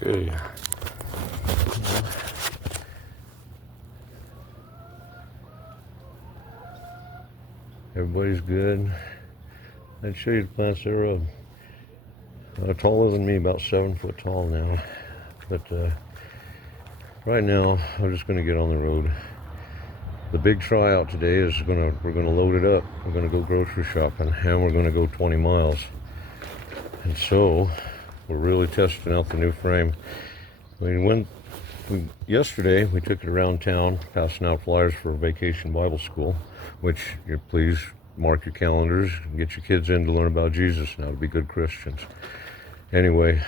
Okay. Everybody's good. I'd show you the plants. They're taller than me, about 7 foot tall now. But right now, I'm just going to get on the road. The big tryout today is we're going to load it up. We're going to go grocery shopping, and we're going to go 20 miles. And so, we're really testing out the new frame. I mean, yesterday we took it around town, passing out flyers for Vacation Bible School, which you please mark your calendars and get your kids in to learn about Jesus and how to be good Christians. Anyway,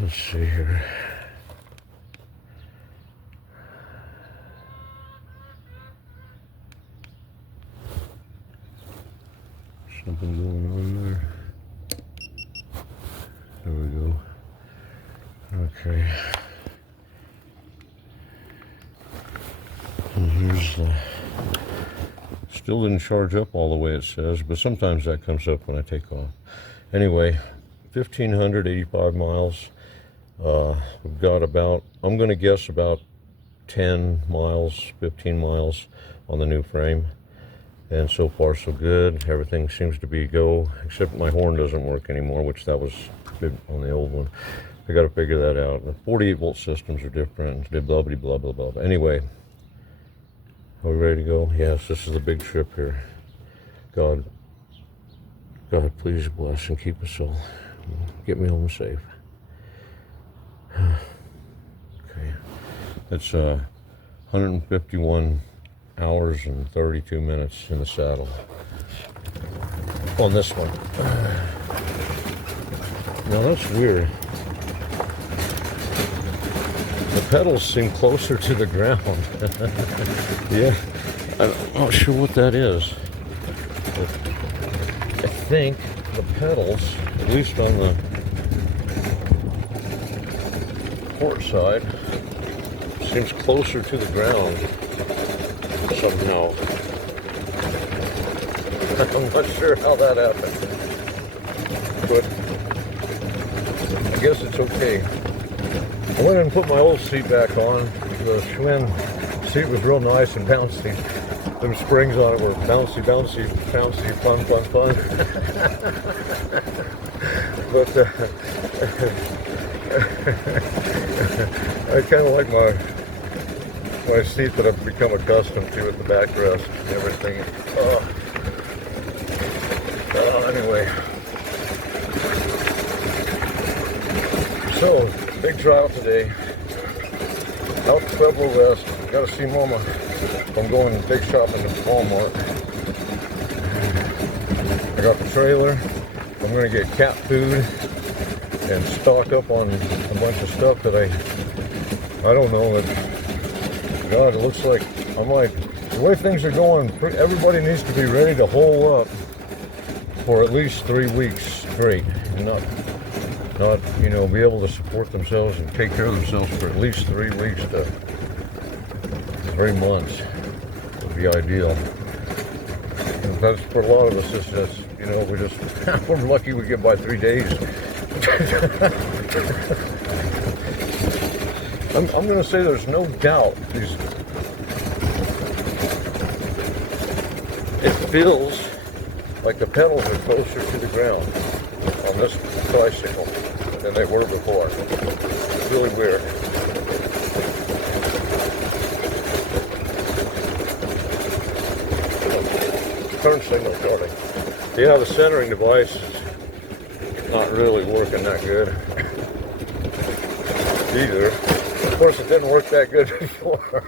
let's see here. Something going on there. There we go. Okay. And here's the... Still didn't charge up all the way it says, but sometimes that comes up when I take off. Anyway, 1,585 miles. We've got about, I'm going to guess about 10 miles, 15 miles on the new frame. And so far so good. Everything seems to be go, except my horn doesn't work anymore, which that was good on the old one. I got to figure that out. The 48 volt systems are different. Blah, blah, blah, blah, blah. Anyway, are we ready to go? Yes, this is a big trip here. God, please bless and keep us all. Get me home safe. Okay, that's 151 hours and 32 minutes in the saddle on this one. Now that's weird. The pedals seem closer to the ground. Yeah, I'm not sure what that is. But I think the pedals, at least on the port side, seems closer to the ground somehow. I'm not sure how that happened, but I guess it's okay. I went and put my old seat back on. The Schwinn seat was real nice and bouncy. Them springs on it were bouncy, bouncy, bouncy, fun, fun, fun. But I kind of like my seat that I've become accustomed to with the backrest and everything. Anyway. So, big tryout today. Out to Pueblo West. Gotta see Mama. I'm going big shopping at Walmart. I got the trailer. I'm gonna get cat food and stock up on a bunch of stuff that I don't know. God, it looks like the way things are going, everybody needs to be ready to hole up for at least 3 weeks straight, and not be able to support themselves and take care of themselves for at least 3 weeks to 3 months would be ideal. And that's for a lot of us. It's just, we're lucky we get by 3 days. I'm going to say there's no doubt it feels like the pedals are closer to the ground on this tricycle than they were before. It's really weird. Turn signal starting. Yeah, the centering device is not really working that good either. Of course, it didn't work that good before.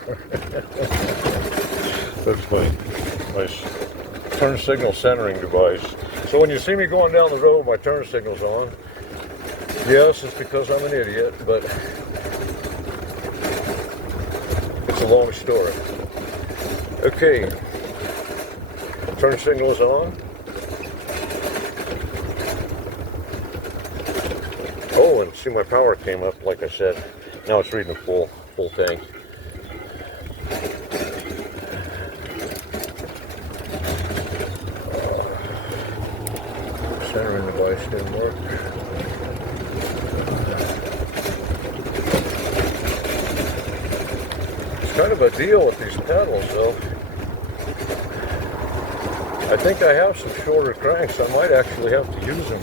That's my turn signal centering device. So when you see me going down the road, my turn signal's on. Yes, it's because I'm an idiot, but it's a long story. Okay, turn signal is on. Oh, and see, my power came up, like I said. Now it's reading a full tank. Centering device didn't work. Kind of a deal with these pedals, though. I think I have some shorter cranks. I might actually have to use them.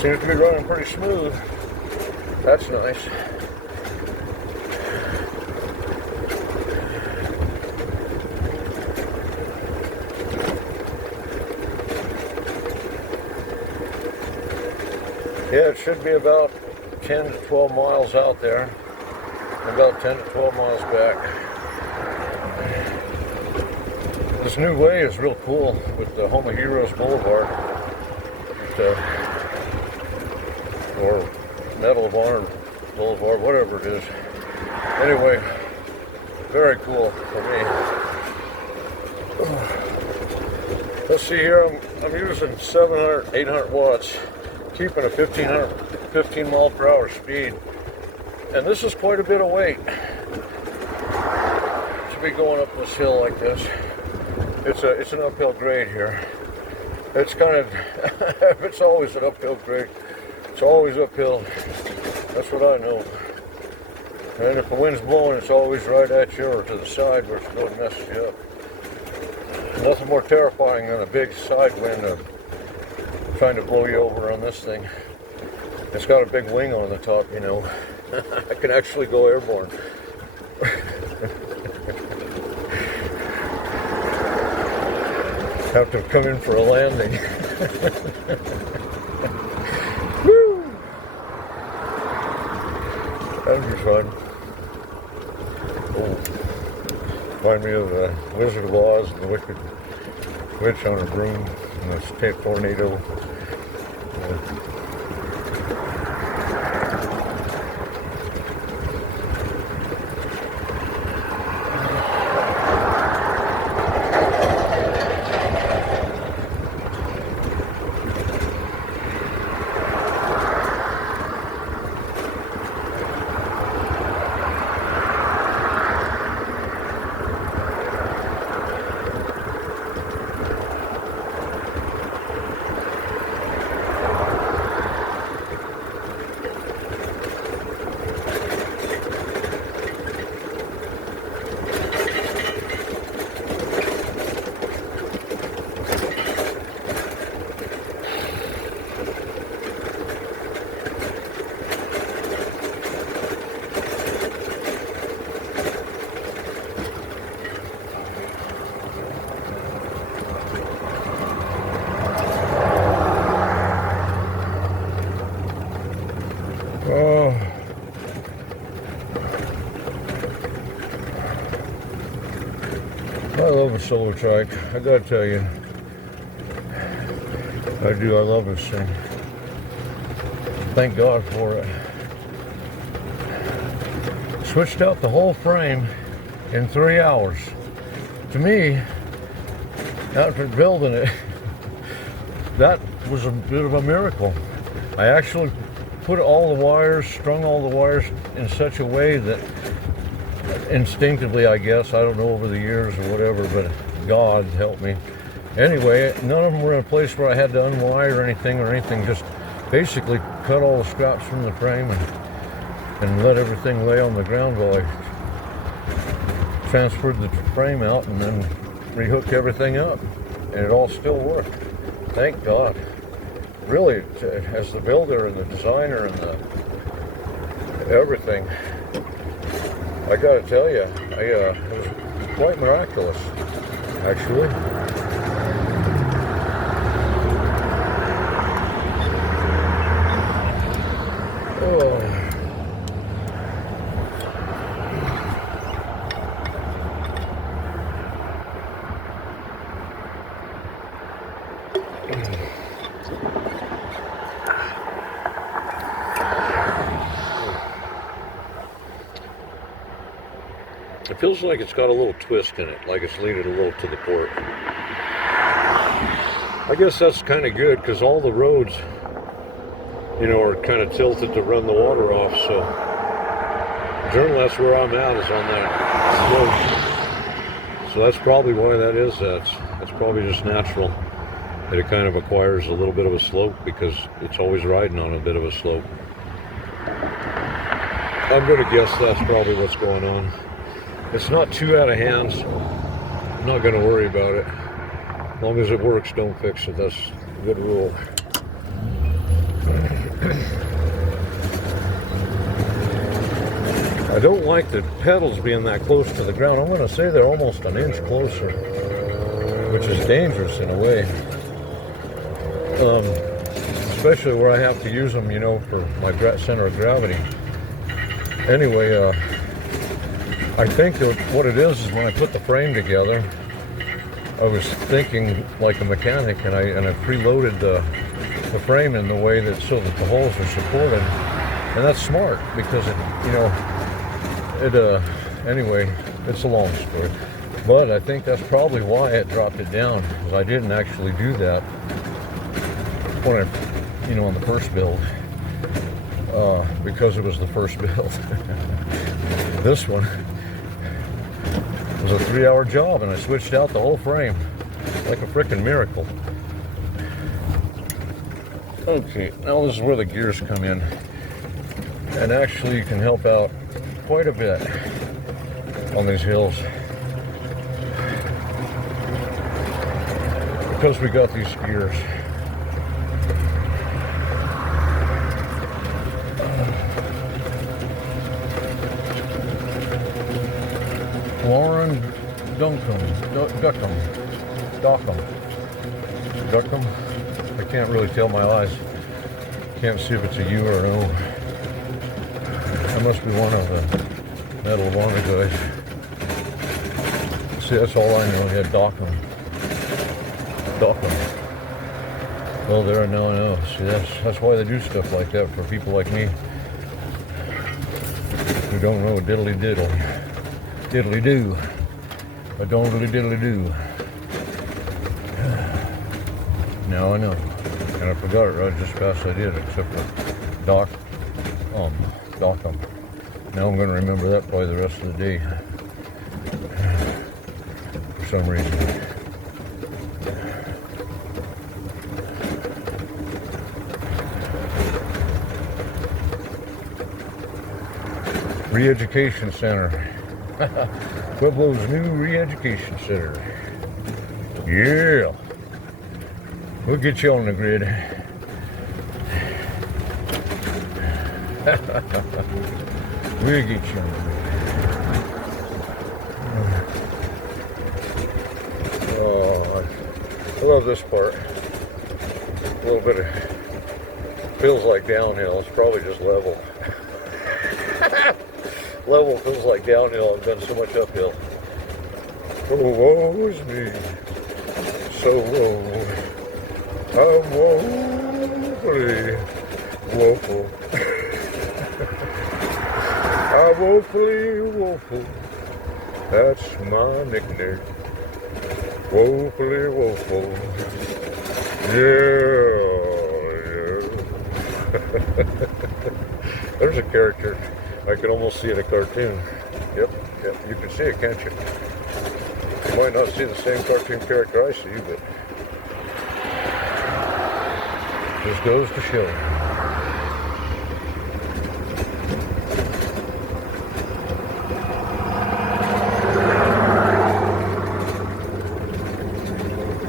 Seems to be running pretty smooth. That's nice. Yeah, it should be about 10 to 12 miles out there. About 10 to 12 miles back. This new way is real cool with the Home of Heroes Boulevard. Or Medal of Honor Boulevard, whatever it is. Anyway, very cool for me. Let's see here, I'm using 700, 800 watts, keeping a 15 mile per hour speed. And this is quite a bit of weight to be going up this hill like this. It's an uphill grade here. It's kind of, it's always an uphill grade. It's always uphill. That's what I know. And if the wind's blowing, it's always right at you or to the side where it's going to mess you up. Nothing more terrifying than a big side wind trying to blow you over on this thing. It's got a big wing on the top, you know. I can actually go airborne. Have to come in for a landing. Woo! That'd be fun. Oh. Remind me of the Wizard of Oz and the Wicked Witch on a broom and the state tornado. Oh, I love a solar trike. I gotta tell you, I do. I love this thing. Thank God for it. Switched out the whole frame in 3 hours. To me, after building it, that was a bit of a miracle. I actually put all the wires, strung all the wires in such a way that instinctively, I guess, I don't know over the years or whatever, but God helped me. Anyway, none of them were in a place where I had to unwire or anything, just basically cut all the scraps from the frame and let everything lay on the ground while I transferred the frame out and then rehooked everything up, and it all still worked. Thank God. Really, as the builder and the designer and the everything, I gotta tell you, it was quite miraculous, actually. Oh. It feels like it's got a little twist in it, like it's leaning a little to the port. I guess that's kind of good because all the roads, you know, are kind of tilted to run the water off. So generally that's where I'm at, is on that slope. So that's probably why that is. That's probably just natural, that it kind of acquires a little bit of a slope because it's always riding on a bit of a slope. I'm going to guess that's probably what's going on. It's not too out of hands. I'm not going to worry about it. As long as it works, don't fix it. That's a good rule. I don't like the pedals being that close to the ground. I'm going to say they're almost an inch closer, which is dangerous in a way. Especially where I have to use them, you know, for my center of gravity. Anyway, I think that what it is when I put the frame together, I was thinking like a mechanic, and I preloaded the frame in the way that so that the holes are supported, and that's smart because it, you know, anyway, it's a long story, but I think that's probably why it dropped it down, because I didn't actually do that when I, you know, on the first build, because it was the first build. This one was a 3-hour job, and I switched out the whole frame like a freaking miracle. Okay, now this is where the gears come in, and actually you can help out quite a bit on these hills because we got these gears. Lauren Duncombe. I can't really tell my eyes. Can't see if it's a U or an O. That must be one of the Medal of Honor guys. See, that's all I know. He had Dockham. Well, there, now I know. See, that's why they do stuff like that for people like me who don't know diddly diddle. Diddly do. I don't really diddly do. Now I know. And I forgot it right just fast I did, except for Dockham. Now I'm going to remember that probably the rest of the day. For some reason. Re-Education Center. Pueblo's new Re-Education Center. Yeah. We'll get you on the grid. We'll get you on the grid. Oh, I love this part. A little bit of, feels like downhill. It's probably just level. Level feels like downhill. I've done so much uphill. Oh, woe is me. So low. I'm woefully woeful. I'm woefully woeful. That's my nickname. Woefully woeful. Yeah. There's a character I could almost see in a cartoon. Yep, you can see it, can't you? You might not see the same cartoon character I see, but just goes to show.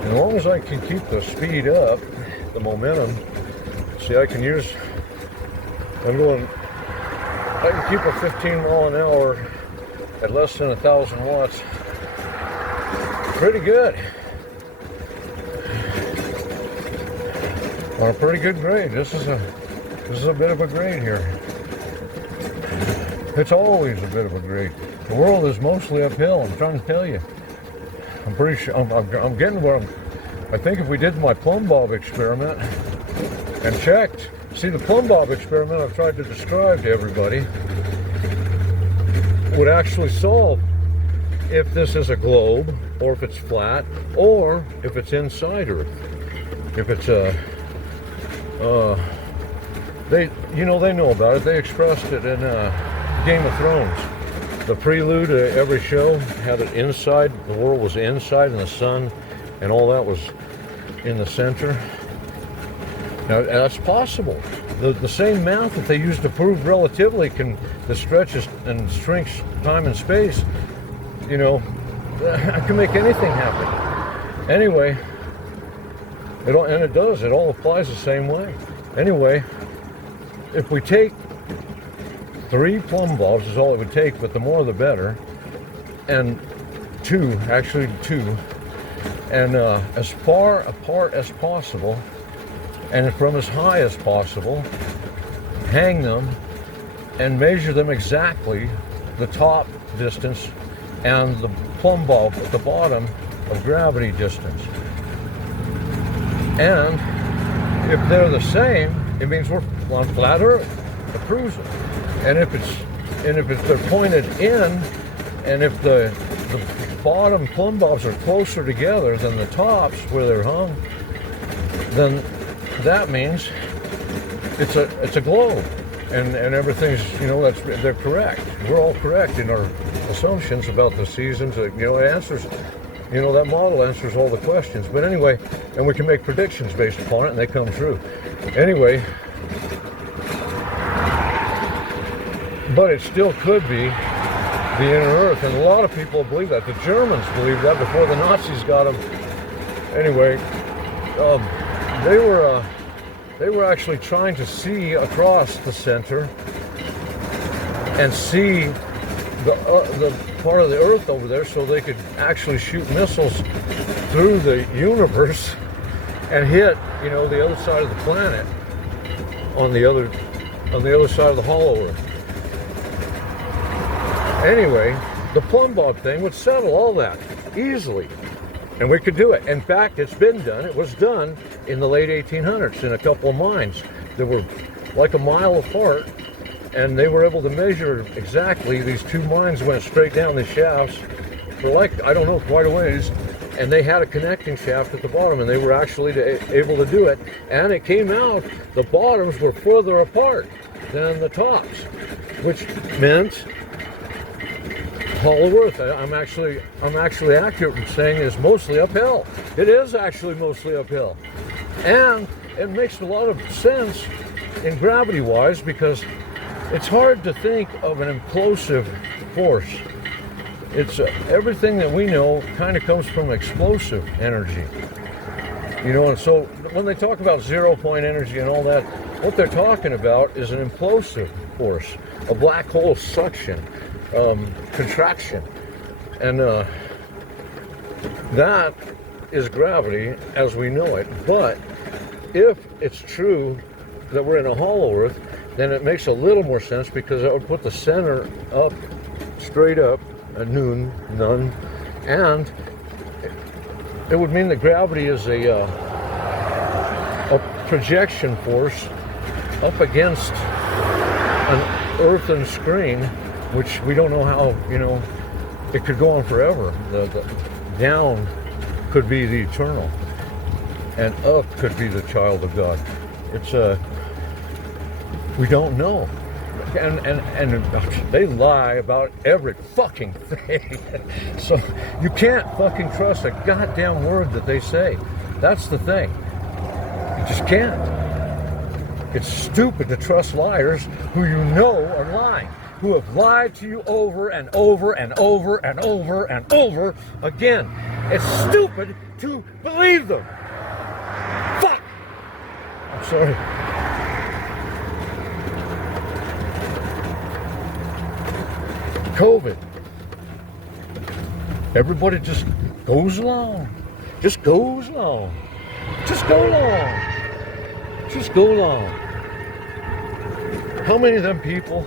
As long as I can keep the speed up, the momentum, see, I can keep a 15 mile an hour at less than 1,000 watts. Pretty good. On a pretty good grade. This is a bit of a grade here. It's always a bit of a grade. The world is mostly uphill, I'm trying to tell you. I'm pretty sure, I'm getting where I think if we did my plumb bob experiment and checked, see, the plumb bob experiment I've tried to describe to everybody would actually solve if this is a globe, or if it's flat, or if it's inside Earth. If it's a, they know about it. They expressed it in Game of Thrones. The prelude to every show had it inside. The world was inside, and the sun, and all that was in the center. Now that's possible. The same math that they use to prove relativity that stretches and shrinks time and space, that can make anything happen. Anyway, it does. It all applies the same way. Anyway, if we take 3 plumb bobs is all it would take, but the more the better, and 2, and as far apart as possible, and from as high as possible, hang them and measure them exactly, the top distance and the plumb bob at the bottom of gravity distance. And if they're the same, it means we're on flat Earth. It proves it. And if they're pointed in, and if the bottom plumb bobs are closer together than the tops where they're hung, then that means it's a globe, and everything's they're correct. We're all correct in our assumptions about the seasons. It answers, that model answers all the questions. But anyway, and we can make predictions based upon it, and they come true. Anyway, but it still could be the inner Earth, and a lot of people believe that. The Germans believed that before the Nazis got them. Anyway, they were actually trying to see across the center and see the part of the Earth over there, so they could actually shoot missiles through the universe and hit, the other side of the planet on the other side of the hollow Earth. Anyway, the plumb bob thing would settle all that easily. And we could do it. In fact, it's been done. It was done in the late 1800s in a couple of mines that were like a mile apart, and they were able to measure exactly. These 2 mines went straight down the shafts for quite a ways, and they had a connecting shaft at the bottom, and they were actually able to do it. And it came out the bottoms were further apart than the tops, which meant hollow Earth. I'm actually accurate in saying it's mostly uphill. It is actually mostly uphill, and it makes a lot of sense in gravity-wise, because it's hard to think of an implosive force. It's everything that we know kind of comes from explosive energy, and so when they talk about 0-point energy and all that, what they're talking about is an implosive force, a black hole suction. Contraction, and that is gravity as we know it. But if it's true that we're in a hollow Earth, then it makes a little more sense, because that would put the center up, straight up, none, and it would mean that gravity is a projection force up against an earthen screen, which we don't know how, it could go on forever. The down could be the eternal, and up could be the child of God. It's we don't know, and they lie about every fucking thing. So you can't fucking trust a goddamn word that they say. That's the thing. You just can't. It's stupid to trust liars who are lying, who have lied to you over and over and over and over and over again. It's stupid to believe them. Fuck! I'm sorry. COVID. Everybody just goes along. Just goes along. Just go along. Just go along. How many of them people?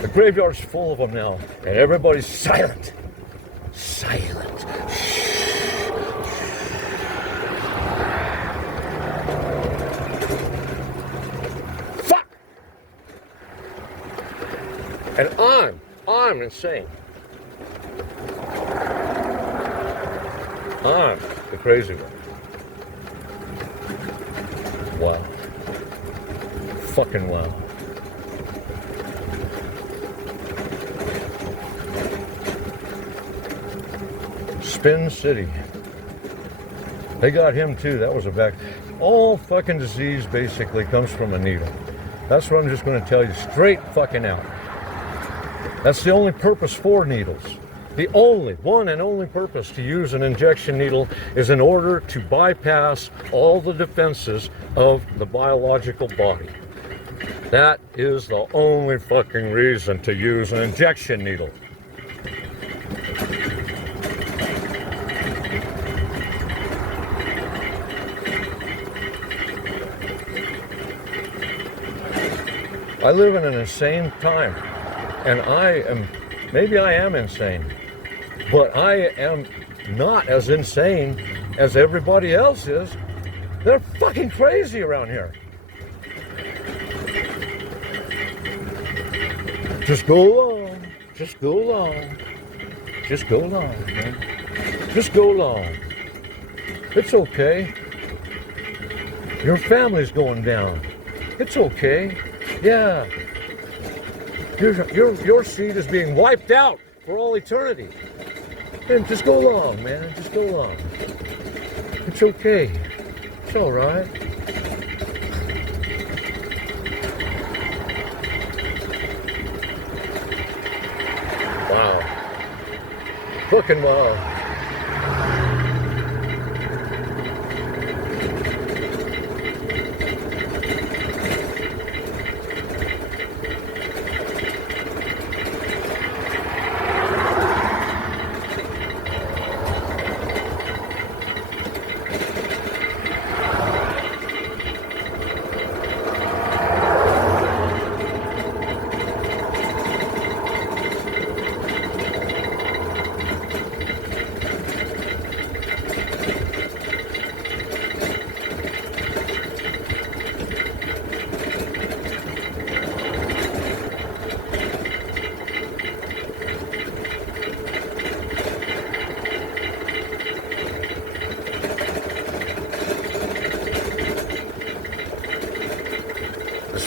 The graveyard's full of them now, and everybody's silent. Silent. Fuck! And I'm insane. I'm the crazy one. Wow. Fucking wow. Spin City. They got him too. That was a back. All fucking disease basically comes from a needle. That's what I'm just going to tell you straight fucking out. That's the only purpose for needles. The only, one and only purpose to use an injection needle is in order to bypass all the defenses of the biological body. That is the only fucking reason to use an injection needle. I live in an insane time, and maybe I am insane, but I am not as insane as everybody else is. They're fucking crazy around here. Just go along, just go along, just go along, man. Just go along. It's okay. Your family's going down. It's okay. Yeah, your seed is being wiped out for all eternity. And just go along, man. Just go along. It's okay. It's all right. Wow. Fucking wow.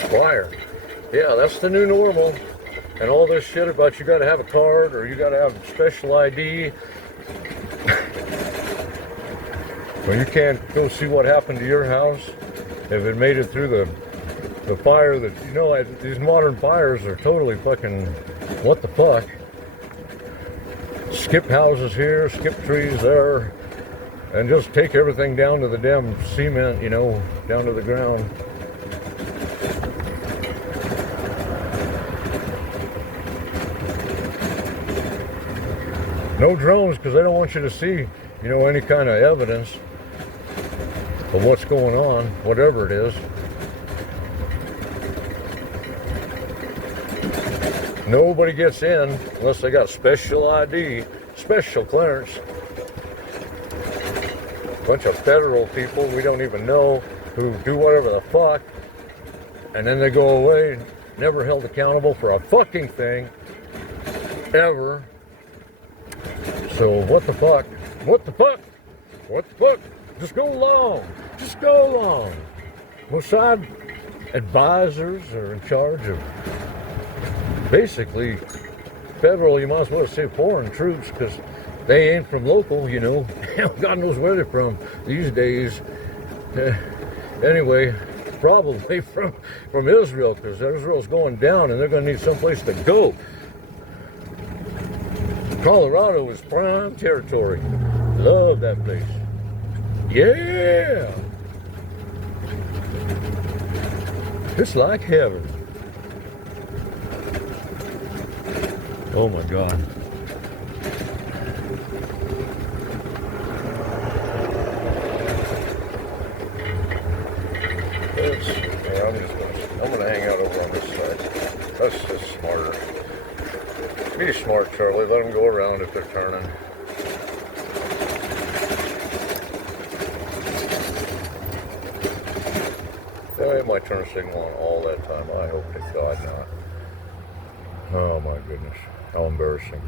Fire. Yeah, that's the new normal. And all this shit about you gotta have a card or you gotta have special ID. Well, you can't go see what happened to your house if it made it through the fire that, you know, these modern fires are totally fucking, what the fuck? Skip houses here, skip trees there, and just take everything down to the damn cement, you know, down to the ground. No drones, because they don't want you to see, you know, any kind of evidence of what's going on, whatever it is. Nobody gets in unless they got special ID, special clearance. Bunch of federal people we don't even know who do whatever the fuck, and then they go away, never held accountable for a fucking thing, ever. So what the fuck? What the fuck? What the fuck? Just go along. Just go along. Mossad advisors are in charge of basically federal, you might as well say foreign troops, because they ain't from local, you know. God knows where they're from these days. Anyway, probably from Israel, because Israel's going down and they're going to need someplace to go. Colorado is prime territory. Love that place. Yeah. It's like heaven. Oh my God. I'm gonna hang out over on this side. That's just smarter. Be smart, Charlie. Let them go around if they're turning. They might turn a signal on all that time. I hope to God not. Oh my goodness. How embarrassing.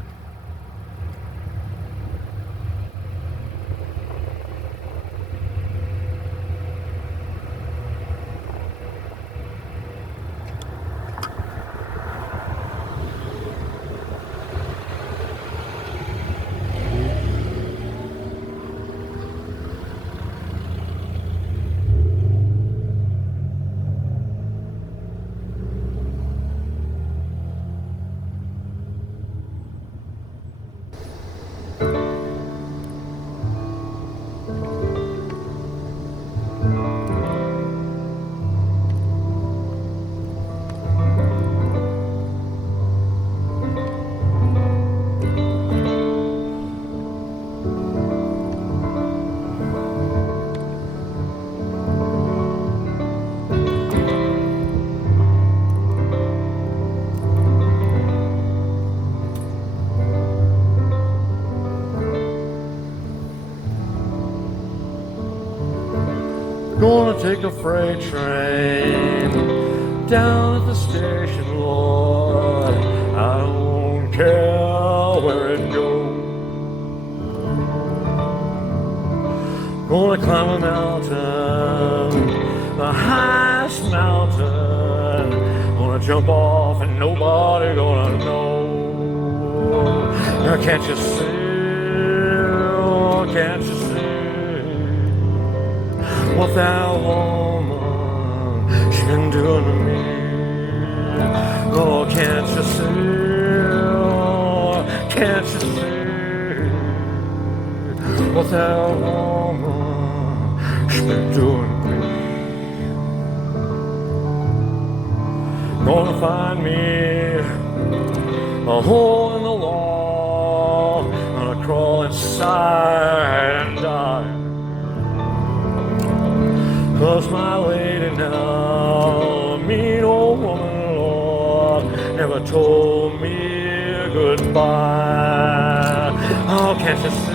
Gonna take a freight train down at the station, Lord. I don't care where it goes. Gonna climb a mountain, the highest mountain. Gonna jump off and nobody gonna know. Now can't you see, oh, can't you see what that woman, she's been doing to me? Oh, can't you see, oh, can't you see what that woman, she's been doing to me? Gonna find me a hole in the wall, gonna crawl inside and die. 'Cause my lady now, a mean old woman, Lord, never told me goodbye. Oh, can't you see,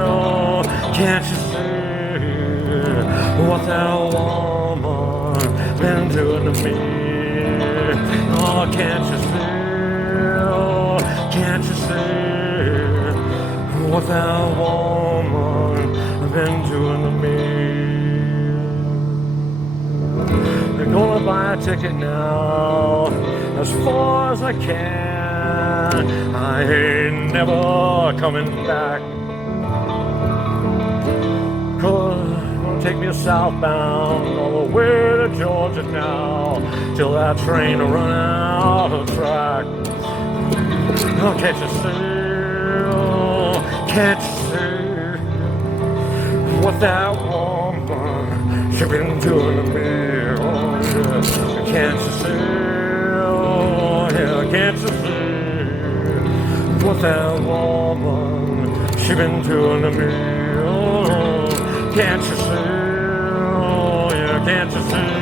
oh, can't you see what that woman been doing to me? Oh, can't you see, oh, can't you see what that woman been doing to me? I'm gonna buy a ticket now, as far as I can. I ain't never coming back. 'Cause it's gonna take me southbound all the way to Georgia now, till that train run out of track. Oh, can't you see, oh, can't you see what that woman, she been doing to me? Oh, yeah. Can't you see, oh, yeah, can't you see what that woman, she been doing to me? Oh, can't you see, oh, yeah, can't you see?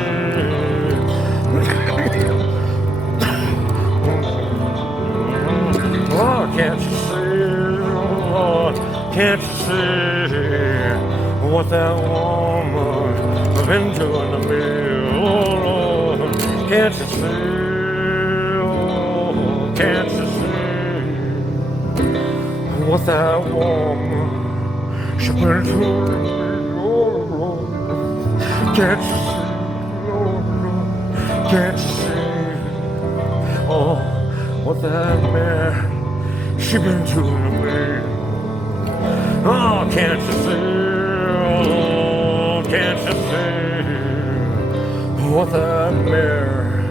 Oh, can't you see, oh, Lord, can't you see what that woman been doing to me? Oh, Lord, can't you see, oh, can't you see what that woman, she been doing to me? Oh, Lord, can't you see, oh, Lord, can't you see, oh, what that man, she been doing to me? Oh, can't you see, oh, can't you see what that mare,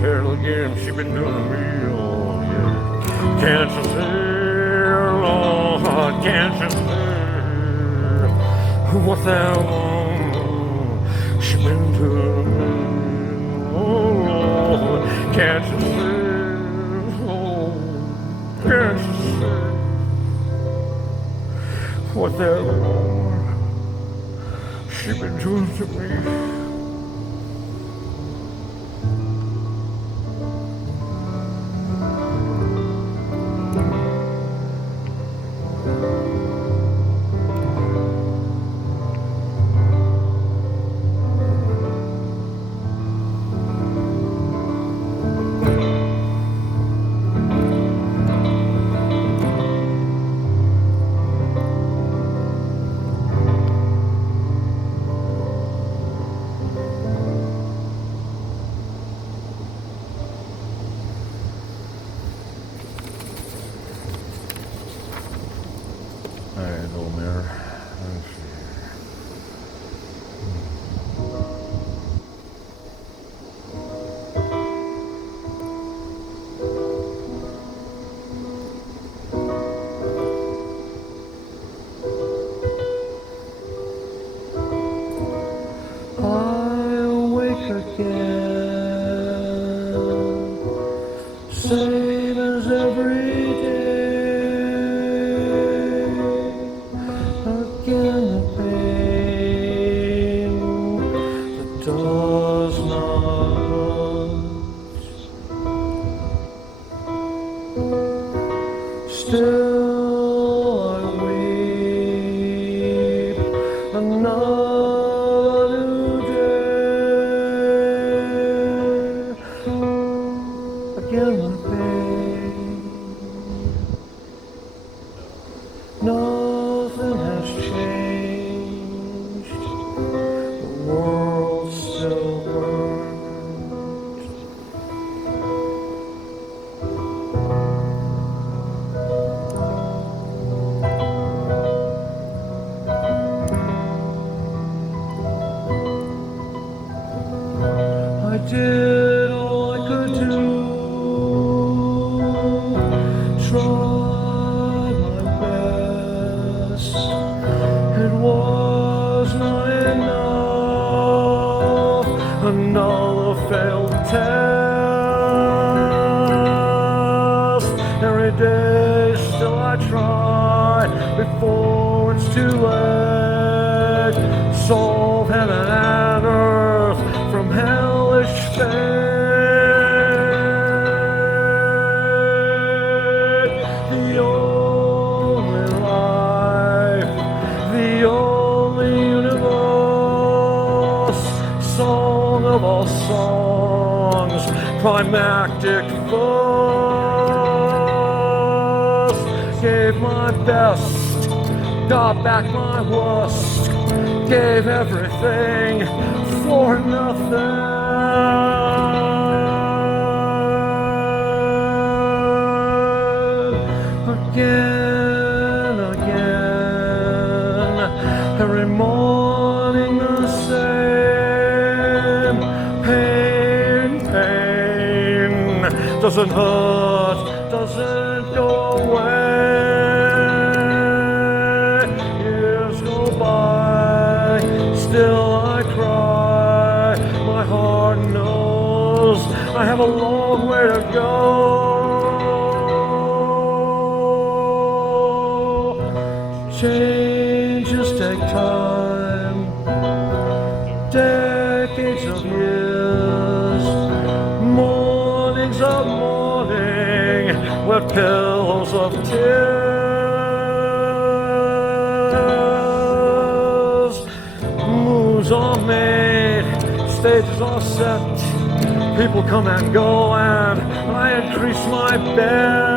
here again, she been doing to me? Oh, yeah. Can't you see, oh, can't you see what that woman, she been doing to me? Oh, Lord, can't you see, oh, can't you see what that woman, she been doing to me? Alright, little mirror. Let's see. I awake again, same as every day. Again the pain that does not budge. Still I weep another Nothing has changed. The world still burns. I did all I could do. Try my best. It was not enough. Another failed test. Every day still I try before it's too late. Solve heaven and earth from hellish fate. The only life, the only universe, song of all songs, climactic verse. Gave my best, got back my worst, gave everything for nothing. Again, again, every morning the same. Pain, pain, doesn't hurt, doesn't go away. Years go by, still I cry. My heart knows I have a long way to go. Changes take time, decades of years, mornings of mourning with pillows of tears. Moves are made, stages are set, people come and go, and I increase my bet.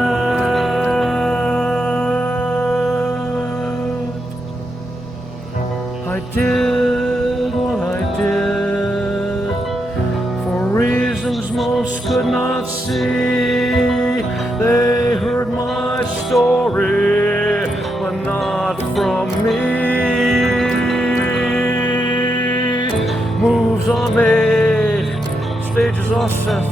I did what I did for reasons most could not see. They heard my story, but not from me. Moves are made, stages are set,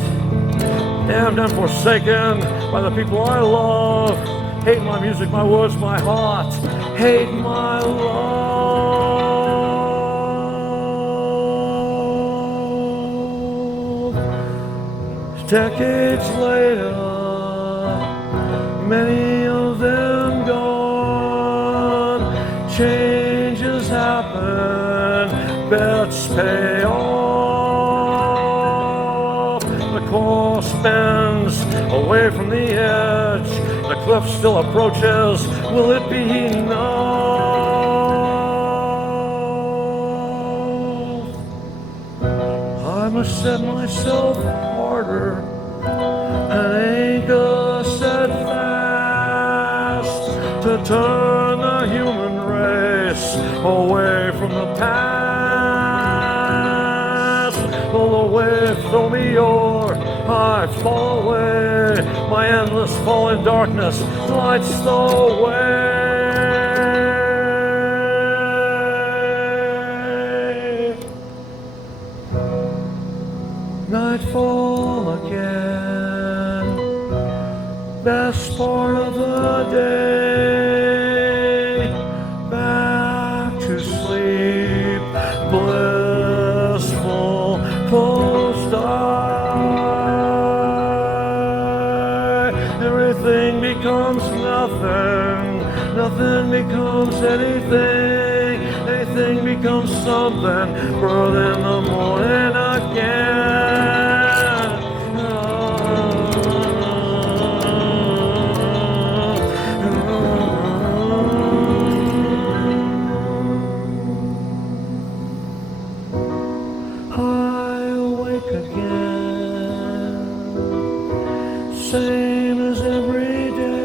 damned and forsaken by the people I love. Hate my music, my words, my heart, hate my love. Decades later, many of them gone. Changes happen, bets pay off. The course bends away from the edge. The cliff still approaches. Will it be enough? I must set myself harder, an anchor set fast to turn the human race away from the past. Though the wave throw me o'er, I fall away. My endless fall in darkness lights the way. Nightfall again, best part of the day. Back to sleep, blissful, closed eye. Everything becomes nothing, nothing becomes anything, anything becomes something, birth in the morning again. I awake again, same as every day.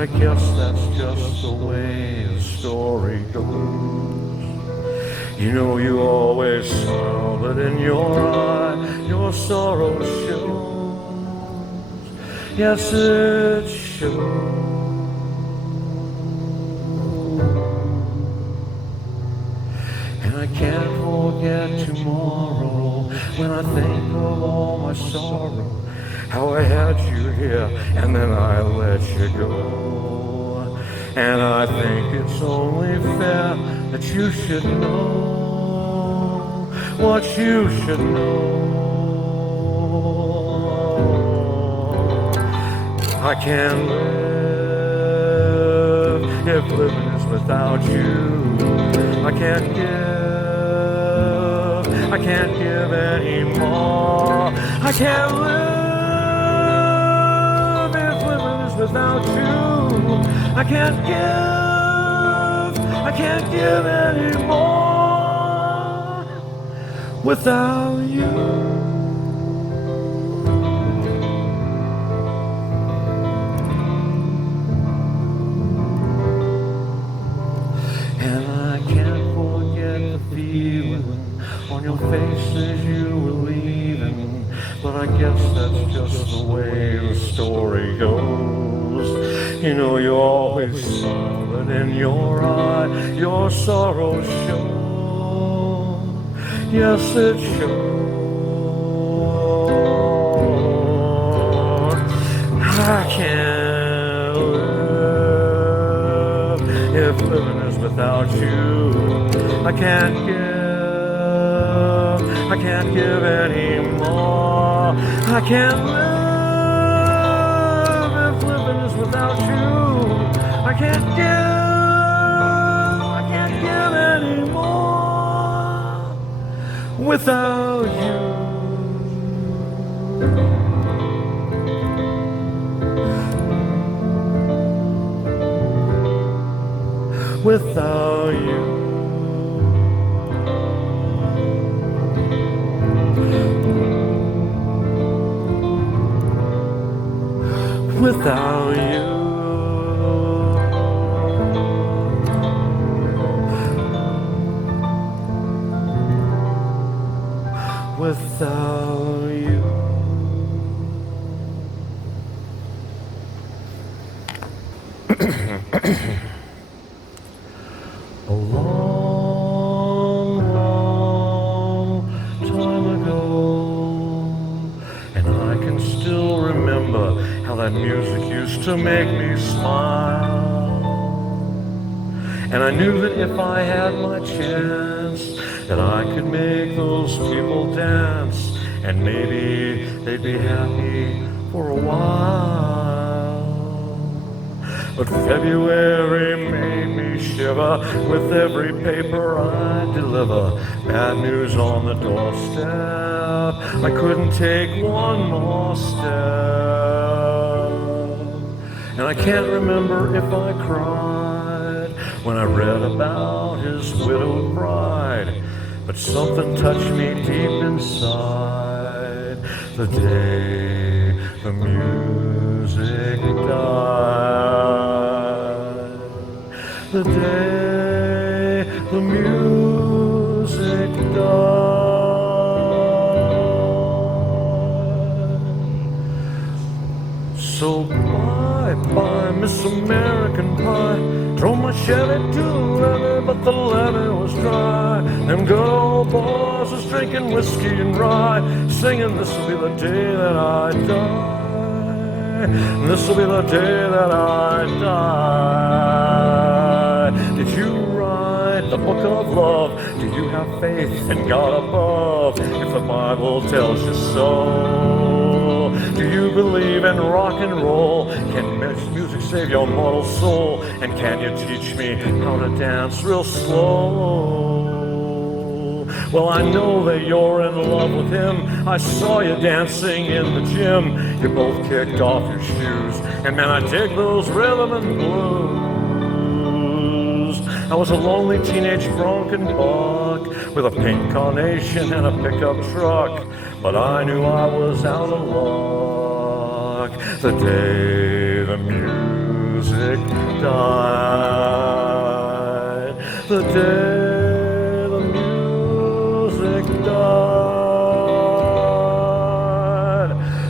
I guess that's just the way the story goes. You know you always smile, but in your eye, your sorrow shows. Yes, it shows. And I can't forget tomorrow when I think of all my sorrow. How I had you here and then I let you go. And I think it's only fair that you should know what you should know. I can't live if living is without you. I can't give anymore. I can't live if living is without you. I can't give anymore without you. And I can't forget the feeling on your face as you were leaving. But I guess that's just the way the story goes. You know you always smile, but in your eye, your sorrow shows. Yes, it shows. I can't live if living is without you. I can't give anymore. I can't live if living is without you. I can't give anymore without you. Without you. Without you. Without you. A long, long time ago, and I can still remember how that music used to make me smile. And I knew that if I had my chance, that I could make those people dance, and maybe they'd be happy for a while. But February made me shiver with every paper I deliver. Bad news on the doorstep, I couldn't take one more step. And I can't remember if I cried when I read about his widowed bride, but something touched me deep inside the day the music died. The day the music died. So bye, Miss American Pie. Drove my Chevy to the levee, but the levee was dry. Them good old boys was drinking whiskey and rye, singing, this'll be the day that I die. This'll be the day that I die. Did you write the book of love? Do you have faith in God above? If the Bible tells you so, do you believe in rock and roll? Can music save your mortal soul? And can you teach me how to dance real slow? Well, I know that you're in love with him. I saw you dancing in the gym. You both kicked off your shoes, and man, I dig those rhythm and blues. I was a lonely teenage drunken buck with a pink carnation and a pickup truck, but I knew I was out of luck the day the music music died. The day the music died.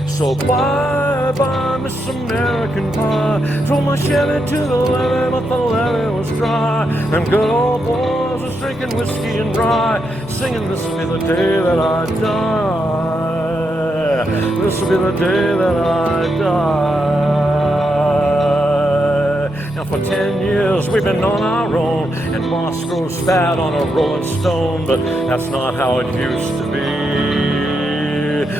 So bye bye, Miss American Pie. Drove my Chevy to the levee, but the levee was dry. And good old boys was drinking whiskey and rye, singing, this will be the day that I die. This will be the day that I die. Now for 10 years we've been on our own, and moss grows fat on a rolling stone, but that's not how it used to be.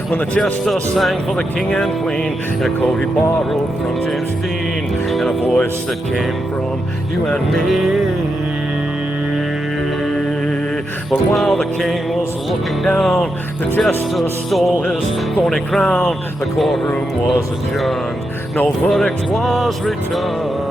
When the jester sang for the king and queen in a coat he borrowed from James Dean, and a voice that came from you and me. But while the king was looking down, the jester stole his thorny crown. The courtroom was adjourned, no verdict was returned.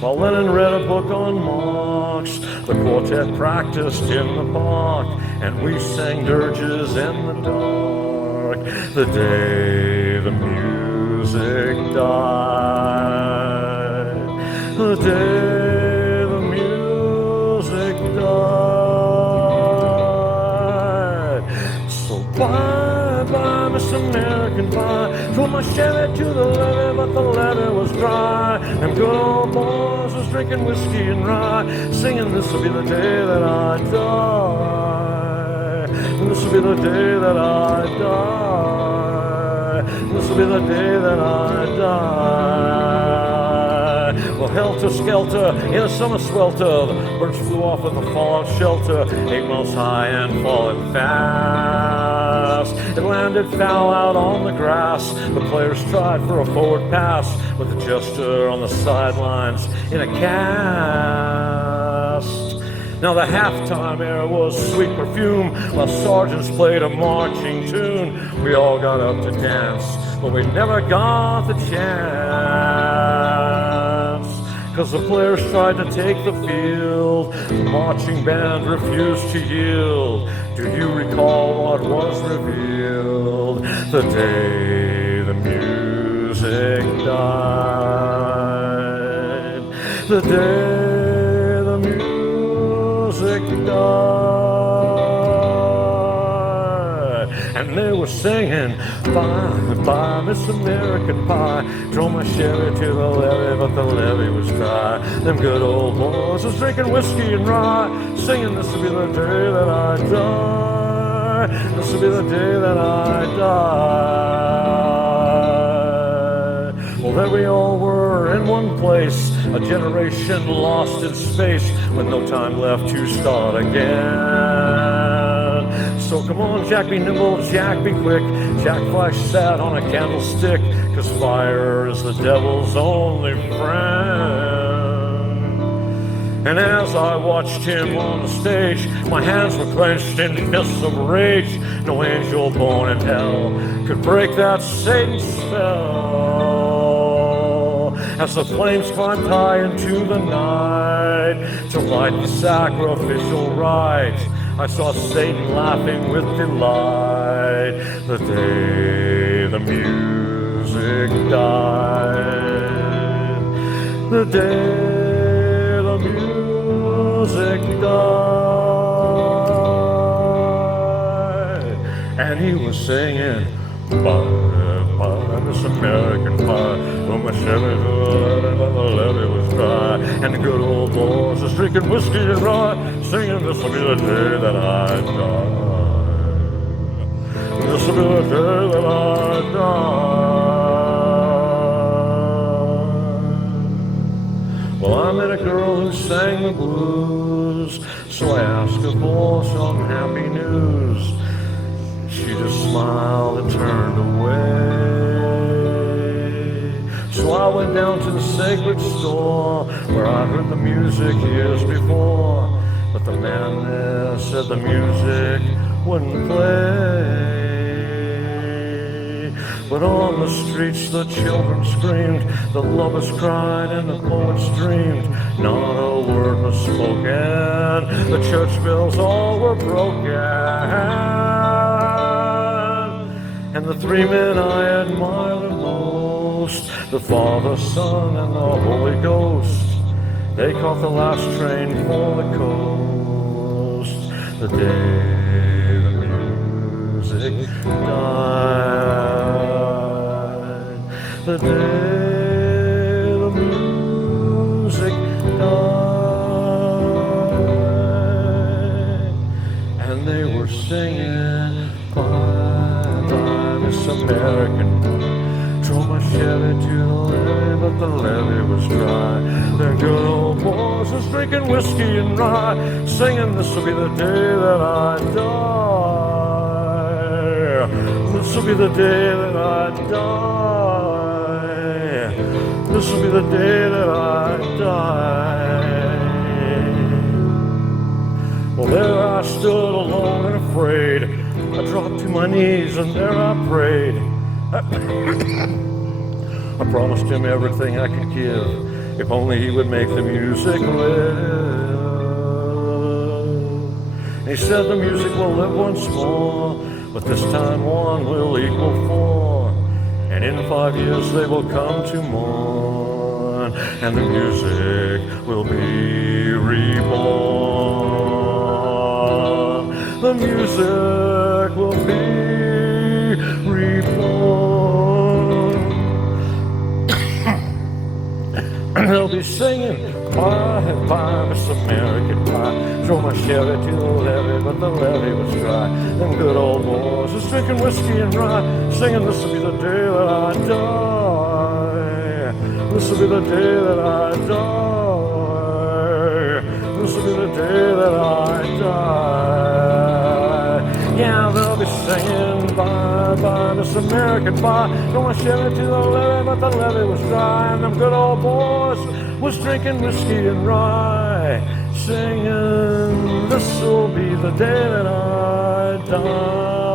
While Lennon read a book on Marx, the quartet practiced in the park, and we sang dirges in the dark. The day the music died. The day the music died. So bye bye, Miss American Pie. Drove my Chevy to the levee, but the levee was dry. And good old boys was drinking whiskey and rye, singing, this will be the day that I die. This will be the day that I die. This will be the day that I die. Well, helter-skelter in a summer swelter, the birds flew off of the fallout shelter, 8 miles high and falling fast. It landed foul out on the grass. The players tried for a forward pass, with the jester on the sidelines in a cast. Now the halftime air was sweet perfume, while sergeants played a marching tune. We all got up to dance, but we never got the chance. 'Cause the players tried to take the field, the marching band refused to yield. Do you recall what was revealed? The day the music died. The day the music died. And they were singing, bye, bye, Miss American Pie. Drove my Chevy to the levee, but the levee was dry. Them good old boys was drinking whiskey and rye, singing, this will be the day that I die. This will be the day that I die. Well, there we all were in one place, a generation lost in space, with no time left to start again. So come on, Jack, be nimble, Jack, be quick. Jack Flash sat on a candlestick, 'cause fire is the devil's only friend. And as I watched him on the stage, my hands were clenched in fists of rage. No angel born in hell could break that Satan spell. As the flames climbed high into the night to light the sacrificial rite, I saw Satan laughing with delight. The day the music died. The day the music died. And he was singing, bye, bye, Miss American Pie. When my Chevy to the levee was dry, and the good old boys was drinking whiskey and rye, singing, this will be the day that I die. This will be the day that I die. Well, I met a girl who sang the blues, so I asked her for some happy news. She just smiled and turned away. So I went down to the sacred store, where I heard the music years before. But the man there said the music wouldn't play. But on the streets the children screamed, the lovers cried, and the poets dreamed. Not a word was spoken, the church bells all were broken. And the 3 men I admired the most Ghost, the Father, Son, and the Holy Ghost. They caught the last train for the coast. The day the music died. The day the music died. And they were singing, bye, bye, Miss American. Drove my Chevy to the levee, but the levee was dry. The good old boys was drinking whiskey and rye, singing, this'll be the day that I die. This'll be the day that I die. This'll be the day that I die. Well, there I stood alone and afraid. I dropped to my knees and there I prayed. I promised him everything I could give, if only he would make the music live. And he said the music will live once more, but this time one will equal four. And in 5 years they will come to mourn, and the music will be reborn. The music will be reborn. They'll be singing, bye, bye, Miss American Pie. Drove my Chevy to the levee, but the levee was dry. Them good old boys was drinking whiskey and rye, singing, this'll be the day that I die. This'll be the day that I die. This'll be the day that I die. Yeah, they'll be singing, bye, bye, Miss American Pie. Drove my Chevy to the levee, but the levee was dry. And them good old boys was drinking whiskey and rye, singing, this'll be the day that I die.